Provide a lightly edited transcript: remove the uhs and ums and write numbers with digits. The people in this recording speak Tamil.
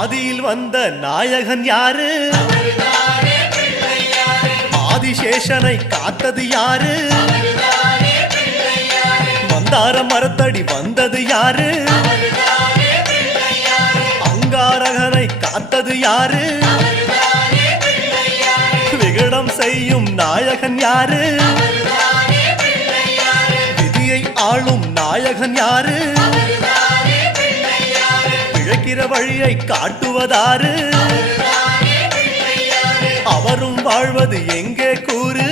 ஆதியில் வந்த நாயகன் யாரு? ஆதிசேஷனை காத்தது யாரு? மந்தார மரத்தடி வந்தது யாரு? அங்காரகனை காத்தது யாரு? விகடம் செய்யும் நாயகன் யாரு? விதியை ஆளும் நாயகன் யாரு? பிழைக்கிற வழியை காட்டுவதாரு? அவரும் வாழ்வது எங்கே கூறு?